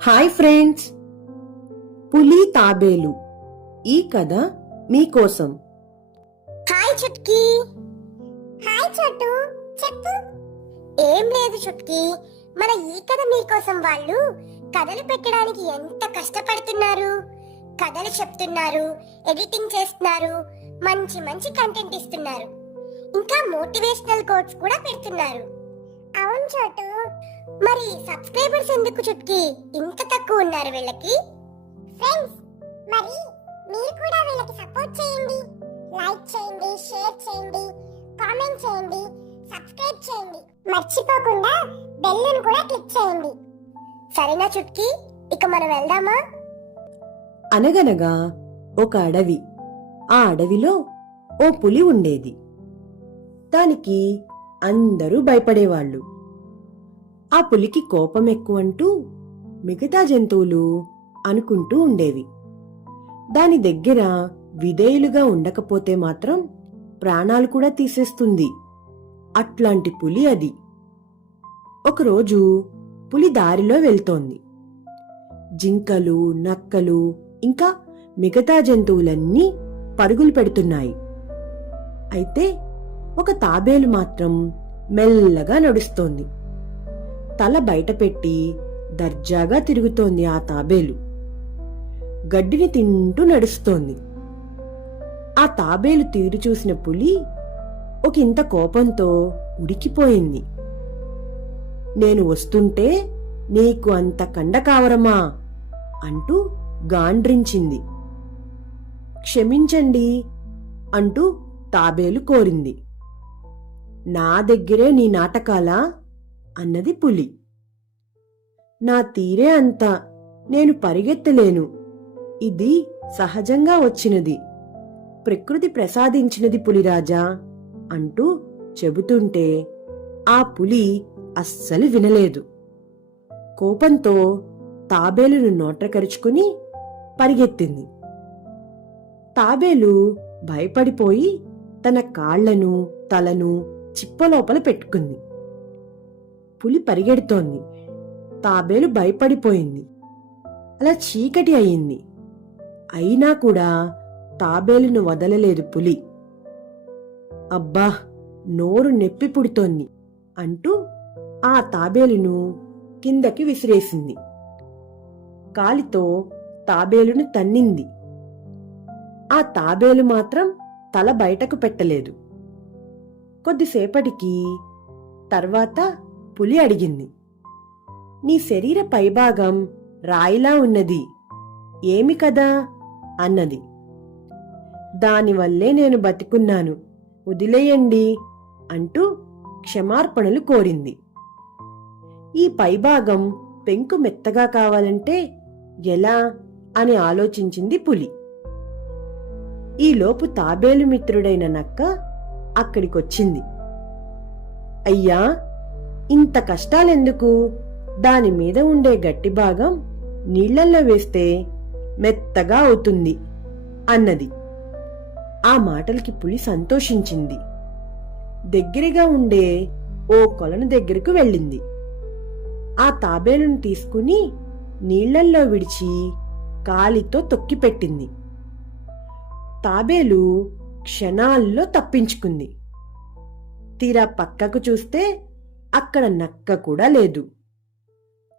Hi friends, పులి తాబేలు ఈ కథ మీకోసం. హాయ్ చుట్కీ. హాయ్ చోటు, చెప్పు. ఏం లేదు చుట్కీ, మన ఈ కథ మీకోసం వాళ్ళు కథలు పెట్టడానికి ఎంత కష్టపడుతున్నారు. కథలు చెప్తున్నారు, ఎడిటింగ్ చేస్తున్నారు, మంచి మంచి కంటెంట్ ఇస్తున్నారు, ఇంకా మోటివేషనల్ కోట్స్ కూడా పెడుతున్నారు. అవును చోటు, మరి సబ్స్క్రైబర్స్ ఎందుకు చుట్కీ ఇంత తక్కువ ఉన్నారు వీళ్ళకి? ఫ్రెండ్స్, మరి మీరు కూడా వీళ్ళకి సపోర్ట్ చేయండి. లైక్ చేయండి, షేర్ చేయండి, కామెంట్ చేయండి, సబ్స్క్రైబ్ చేయండి, మర్చిపోకుండా బెల్లను కూడా క్లిక్ చేయండి. సరేనా చుట్కీ, ఇక మనం వెళ్దామా? అనగనగా ఒక అడవి. ఆ అడవిలో ఓ పులి ఉండేది. దానికి అందరూ భయపడేవాళ్ళు. ఆ పులికి కోపం ఎక్కువంటూ మిగతా జంతువులు అనుకుంటూ ఉండేవి. దాని దగ్గర విధేయులుగా ఉండకపోతే మాత్రం ప్రాణాలు కూడా తీసేస్తుంది. అట్లాంటి పులి అది. ఒకరోజు పులి దారిలో వెళ్తోంది. జింకలు, నక్కలు ఇంకా మిగతా జంతువులన్నీ పరుగులు పెడుతున్నాయి. అయితే ఒక తాబేలు మాత్రం మెల్లగా నడుస్తోంది. తల బయట పెట్టి దర్జాగా తిరుగుతోంది. ఆ తాబేలు గడ్డిని తింటూ నడుస్తోంది. ఆ తాబేలు తీరు చూసిన పులి ఒకంత కోపంతో ఉడికిపోయింది. నేను వస్తుంటే నీకు అంత కండ కావరమా అంటూ గాండ్రించింది. క్షమించండి అంటూ తాబేలు కోరింది. నా దగ్గరే నీ నాటకాలా అన్నది పులి. నా తీరే అంత, నేను పరిగెత్తలేను. ఇది సహజంగా వచ్చినది, ప్రకృతి ప్రసాదించినది పులిరాజా అంటూ చెబుతుంటే ఆ పులి అస్సలు వినలేదు. కోపంతో తాబేలును నోట్రకరుచుకుని పరిగెత్తింది. తాబేలు భయపడిపోయి తన కాళ్లను, తలను చిప్పలోపల పెట్టుకుంది. పులి పరిగెడుతోంది. తాబేలు భయపడిపోయింది. అలా చీకటి అయింది. అయినా కూడా తాబేలును వదలలేదు పులి. అబ్బా, నోరు నెప్పి పుడుతోంది అంటూ ఆ తాబేలును కిందకి విసిరేసింది. కాలితో తాబేలును తన్నింది. ఆ తాబేలు మాత్రం తల బయటకు పెట్టలేదు. కొద్దిసేపటికి తర్వాత పులి అడిగింది, నీ శరీర పైభాగం రాయిలా ఉన్నది, ఏమి కదా అన్నది. దానివల్లే నేను బతికున్నాను, వదిలేయండి అంటూ క్షమార్పణలు కోరింది. ఈ పైభాగం పెంకు మెత్తగా కావాలంటే ఎలా అని ఆలోచించింది పులి. ఈలోపు తాబేలు మిత్రుడైన నక్క అక్కడికొచ్చింది. అయ్యా, ఇంత కష్టాలెందుకు? దాని మీద ఉండే గట్టి భాగం నీళ్లల్లో వేస్తే మెత్తగా అవుతుంది అన్నది. ఆ మాటలకి పులి సంతోషించింది. దగ్గరగా ఉండే ఓ కొలను దగ్గరకు వెళ్ళింది. ఆ తాబేలును తీసుకుని నీళ్లల్లో విడిచి కాలితో తొక్కిపెట్టింది. తాబేలు క్షణాల్లో తప్పించుకుంది. తీరా పక్కకు చూస్తే అక్కడ నక్క కూడా లేదు.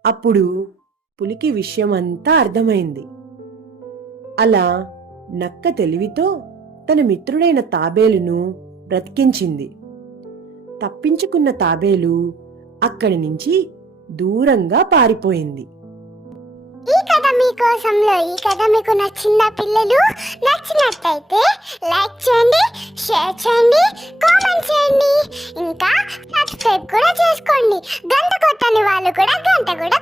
అప్పుడు పులికి విషయమంతా అర్థమైంది. అలా నక్క తెలివితో తన మిత్రుడైన తాబేలును బ్రతికించింది. తప్పించుకున్న తాబేలు అక్కడి నుంచి దూరంగా పారిపోయింది. ఈ కథ మీకోసంలో ఈ కథ మీకు నచ్చిందా పిల్లలు? నచ్చినట్టయితే లైక్ చేయండి, షేర్ చేయండి, కామెంట్ చేయండి, ఇంకా సబ్స్క్రైబ్ కూడా చేసుకోండి. గంట కొట్టని వాళ్ళు కూడా గంట కూడా